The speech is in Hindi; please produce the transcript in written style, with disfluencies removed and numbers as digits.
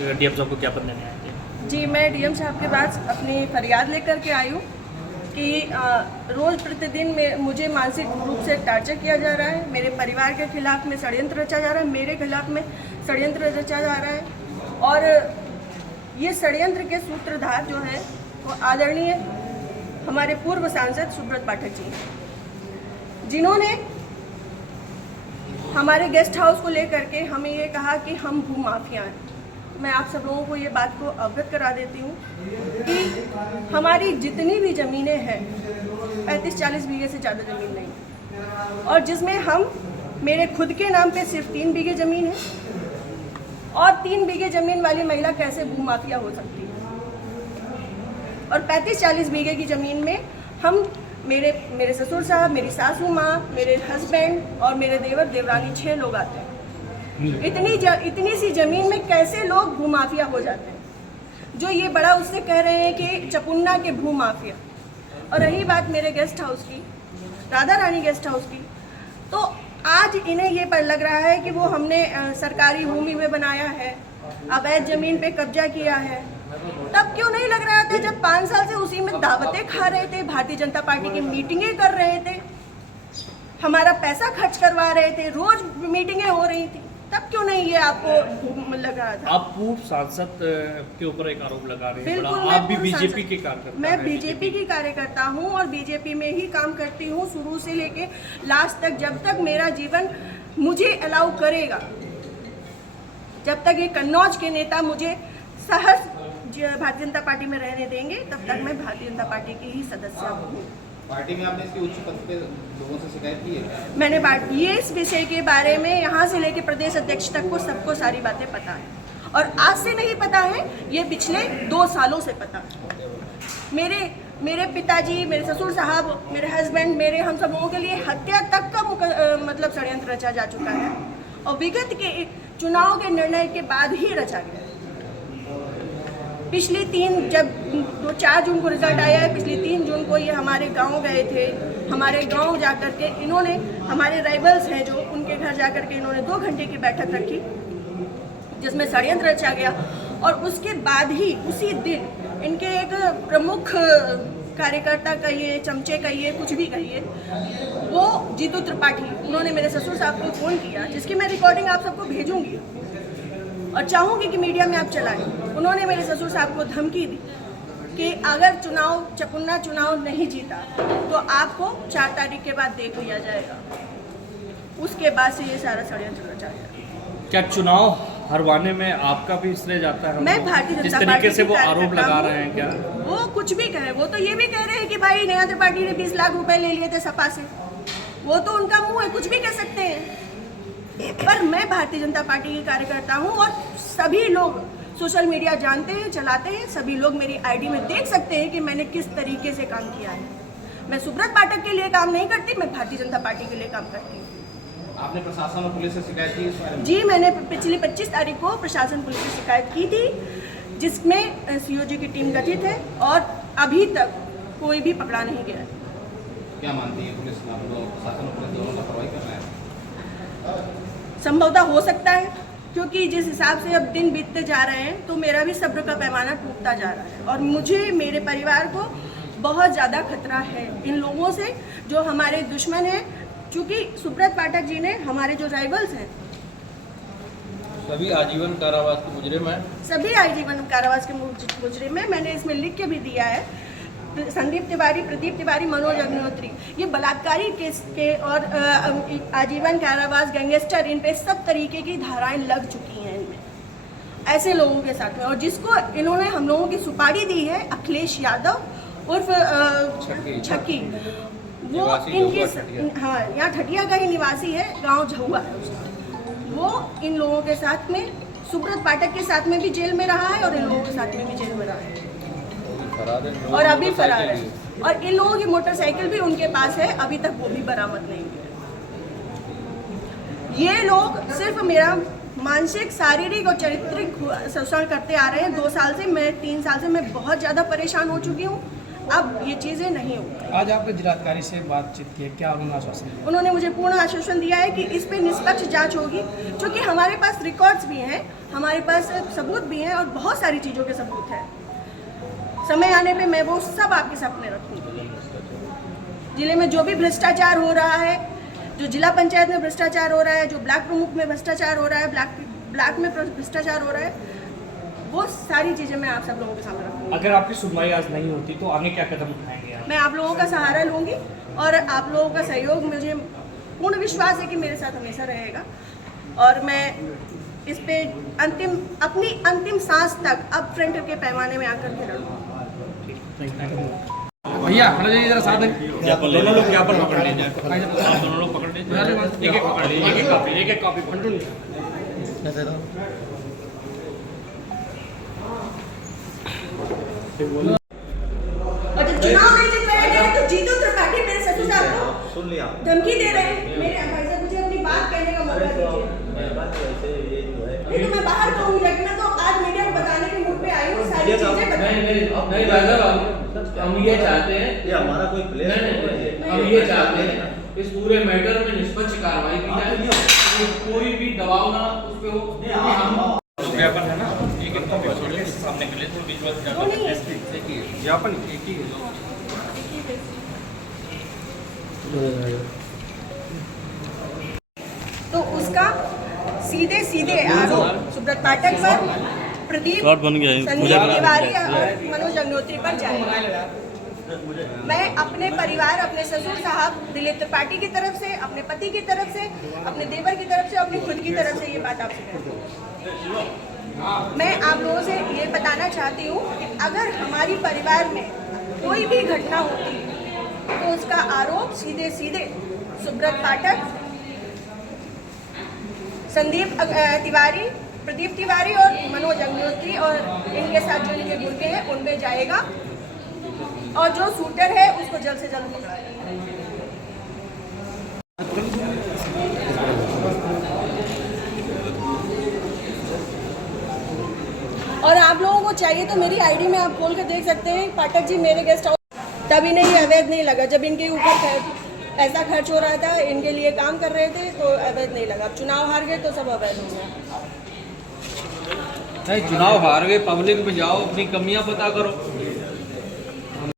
डीएम साहब को ज्ञापन देने आए थे? जी, मैं डीएम साहब के पास अपनी फरियाद लेकर के आई हूँ कि रोज़ प्रतिदिन में मुझे मानसिक रूप से टार्चर किया जा रहा है। मेरे परिवार के खिलाफ में षड्यंत्र रचा जा रहा है, मेरे खिलाफ में षड्यंत्र रचा जा रहा है। और ये षड्यंत्र के सूत्रधार जो है वो आदरणीय हमारे पूर्व सांसद सुब्रत पाठक जी, जिन्होंने हमारे गेस्ट हाउस को लेकर के हमें ये कहा कि हम भू माफिया हैं। मैं आप सब लोगों को ये बात को अवगत करा देती हूँ कि हमारी जितनी भी ज़मीनें हैं 35-40 बीघे से ज़्यादा ज़मीन नहीं है, और जिसमें हम मेरे खुद के नाम पे सिर्फ 3 बीघे ज़मीन है। और 3 बीघे ज़मीन वाली महिला कैसे भू माफिया हो सकती है? और 35-40 बीघे की ज़मीन में हम मेरे ससुर साहब, मेरी सासू माँ, मेरे हस्बैंड और मेरे देवर देवरानी 6 लोग आते हैं। इतनी सी ज़मीन में कैसे लोग भू माफिया हो जाते हैं? जो ये बड़ा उससे कह रहे हैं कि चपुन्ना के भू माफिया। और रही बात मेरे गेस्ट हाउस की, राधा रानी गेस्ट हाउस की, तो आज इन्हें ये पर लग रहा है कि वो हमने सरकारी भूमि में बनाया है, अवैध ज़मीन पे कब्जा किया है। तब क्यों नहीं लग रहा था जब 5 साल से उसी में दावतें खा रहे थे, भारतीय जनता पार्टी की मीटिंगें कर रहे थे, हमारा पैसा खर्च करवा रहे थे, रोज मीटिंगें हो रही थी, तब क्यों नहीं ये आपको लग रहा था? आप पूर्व सांसद के ऊपर एक आरोप लगा रहे हैं, बिल्कुल, आप भी बीजेपी के कार्यकर्ता? मैं बीजेपी की कार्यकर्ता हूँ और बीजेपी में ही काम करती हूँ शुरू से लेके लास्ट तक, जब तक मेरा जीवन मुझे अलाउ करेगा, जब तक ये कन्नौज के नेता मुझे सहज भारतीय जनता पार्टी में रहने देंगे, तब तक मैं भारतीय जनता पार्टी की ही सदस्य हूँ। पार्टी में आपने इसकी उच्च पद पे लोगों से शिकायत की है? मैंने ये इस विषय के बारे में यहाँ से लेके प्रदेश अध्यक्ष तक को सबको सारी बातें पता है, और आज से नहीं पता है, ये पिछले 2 सालों से पता है। मेरे पिताजी, मेरे ससुर साहब, मेरे हस्बैंड, मेरे हम सब लोगों के लिए हत्या तक का मतलब षड्यंत्र रचा जा चुका है, और विगत के चुनाव के निर्णय के बाद ही रचा गया। पिछली 4 जून को रिजल्ट आया है, पिछली 3 जून को ये हमारे गांव गए थे। हमारे गांव जाकर के इन्होंने, हमारे राइवल्स हैं जो, उनके घर जाकर के इन्होंने 2 घंटे की बैठक रखी जिसमें षड्यंत्र रचा गया। और उसके बाद ही उसी दिन इनके एक प्रमुख कार्यकर्ता कहिए, चमचे कहिए, कुछ भी कहिए, वो जीतू त्रिपाठी, उन्होंने मेरे ससुर साहब को फ़ोन किया, जिसकी मैं रिकॉर्डिंग आप सबको भेजूंगी और चाहूँगी कि मीडिया में आप चलाएं। उन्होंने मेरे ससुर साहब को धमकी दी कि अगर चपुन्ना चुनाव नहीं जीता तो आपको 4 तारीख के बाद देख लिया जाएगा। उसके बाद से ये सारा षड्यंत्र रचा गया। क्या चुनाव हरवाने में आपका भी श्रेय जाता है? मैं भारतीय जनता जिस पार्टी तरीके से वो की आरोप कार्यकर्ता लगा हूं, रहे हैं, क्या वो कुछ भी कहे, वो तो ये भी कह रहे हैं कि भाई नेहा त्रिपाठी ने 20 लाख रुपए ले लिए थे सपा से। वो तो उनका मुंह है, कुछ भी कह सकते हैं। पर मैं भारतीय जनता पार्टी की कार्यकर्ता हूं, और सभी लोग सोशल मीडिया जानते हैं, चलाते हैं, सभी लोग मेरी आईडी में देख सकते हैं कि मैंने किस तरीके से काम किया है। मैं सुब्रत पाठक के लिए काम नहीं करती, मैं भारतीय जनता पार्टी के लिए काम करती हूँ। आपने प्रशासन और पुलिस से शिकायत की इस बारे में? जी, मैंने पिछली 25 तारीख को प्रशासन पुलिस से शिकायत की थी, जिसमें सीओजी की टीम गठित है, और अभी तक कोई भी पकड़ा नहीं गया। क्या मानती है पुलिस, प्रशासन और पुलिस दोनों लापरवाही कर रहे हैं? संभवतः हो सकता है, क्योंकि जिस हिसाब से अब दिन बीतते जा रहे हैं तो मेरा भी सब्र का पैमाना टूटता जा रहा है, और मुझे, मेरे परिवार को बहुत ज़्यादा खतरा है इन लोगों से जो हमारे दुश्मन हैं। चूँकि सुब्रत पाठक जी ने, हमारे जो राइवल्स हैं, सभी आजीवन कारावास के मुजरिम हैं। सभी आजीवन कारावास के मुजरिम हैं। मैंने इसमें लिख के भी दिया है, संदीप तिवारी, प्रदीप तिवारी, मनोज अग्निहोत्री, ये बलात्कारी केस के और आजीवन कारावास, गैंगस्टर, इन पे सब तरीके की धाराएं लग चुकी हैं इनमें, ऐसे लोगों के साथ में। और जिसको इन्होंने हम लोगों की सुपारी दी है, अखिलेश यादव उर्फ छक्की, वो इनके, हाँ, यहाँ ठटिया का ही निवासी है, गांव झहुआ है उसका। वो इन लोगों के साथ में, सुब्रत पाठक के साथ में भी जेल में रहा है और इन लोगों के साथ में भी जेल में रहा है, और अभी फरार है। और इन लोगों की मोटरसाइकिल भी उनके पास है, अभी तक वो भी बरामद नहीं हुई है। ये लोग सिर्फ मेरा मानसिक, शारीरिक और चारित्रिक शोषण करते आ रहे हैं 2 साल से। मैं 3 साल से मैं बहुत ज़्यादा परेशान हो चुकी हूँ। अब ये चीज़ें नहीं होंगी। आज आपने जिलाधिकारी से बातचीत की है, क्या उन्होंने आश्वासन दिया? उन्होंने मुझे पूर्ण आश्वासन दिया है कि इस पे निष्पक्ष जांच होगी, क्योंकि हमारे पास रिकॉर्ड्स भी हैं, हमारे पास सबूत भी हैं और बहुत सारी चीज़ों के सबूत हैं। समय आने पे मैं वो सब आपके सामने रखूँगी। जिले में जो भी भ्रष्टाचार हो रहा है, जो जिला पंचायत में भ्रष्टाचार हो रहा है, जो ब्लॉक प्रमुख में भ्रष्टाचार हो रहा है, ब्लॉक में भ्रष्टाचार हो रहा है, वो सारी चीज़ें मैं आप सब लोगों के सामने रखूँगी। अगर आपकी सुनवाई आज नहीं होती तो आगे क्या कदम उठाएंगे आप? मैं आप लोगों का सहारा लूँगी और आप लोगों का सहयोग, मुझे पूर्ण विश्वास है कि मेरे साथ हमेशा रहेगा और मैं इस पे अपनी अंतिम सांस तक अब फ्रंट के पैमाने में आकर के लड़ूँगी। भैया खड़े जाइए जरा साथ में। दोनों लोग ज्ञापन पकड़ लीजिए, दोनों लोग पकड़ लीजिए, एक एक पकड़ लीजिए, एक एक कॉपी पकड़ लीजिए। और जब चुनाव नहीं जितवाया गया तो जीतू त्रिपाठी मेरे ससुर साहब को धमकी दे रहे हैं। मेरे भाई साहब मुझे अपनी बात कहने का मौका दीजिए। नहीं तो मैं बाहर कहूँगी, लेकिन मैं तो आज मीडिया को बताने के मूड पे आई हूँ, सारी चीजें नहीं भाई साहब, हम ये चाहते हैं, ये हमारा कोई प्लेस नहीं, हम ये चाहते हैं इस पूरे मैटर में निष्पक्ष कार्रवाई की जाए, कोई भी दबाव ना उस पे हो, क्योंकि हम ज्ञापन है ना, एक एक कॉपी पकड़ के सामने के लिए थोड़ी विजुअल वो नहीं है। ज्ञापन एक ही है। तो उसका सीधे सीधे आरोप सुब्रत पाठक पर, प्रदीप, संदीप तिवारी और मनोज अग्निहोत्री पर जाएगा। मैं अपने परिवार, अपने ससुर साहब दिलीप त्रिपाठी की तरफ से, अपने पति की तरफ से, अपने देवर की तरफ से, अपनी खुद की तरफ से ये बात आपसे कहती हूँ। मैं आप लोगों से ये बताना चाहती हूँ कि अगर हमारी परिवार में कोई भी घटना होती है तो उसका आरोप सीधे सीधे सुब्रत पाठक, संदीप तिवारी, प्रदीप तिवारी और मनोज अग्निहोत्री और इनके साथ जो इनके गुर्गे हैं उन पे जाएगा और जो शूटर है उसको जल्द से जल्द पकड़ा जाएगा। और आप लोगों को चाहिए तो मेरी आईडी में आप खोल कर देख सकते हैं, पाठक जी मेरे गेस्ट हाउस, तभी नहीं अवैध नहीं लगा। जब इनके ऊपर ऐसा खर्च हो रहा था, इनके लिए काम कर रहे थे तो अवैध नहीं लगा। अब चुनाव हार गए तो सब अवैध हो गया। नहीं, चुनाव हार गए, पब्लिक में जाओ, अपनी कमियां पता करो।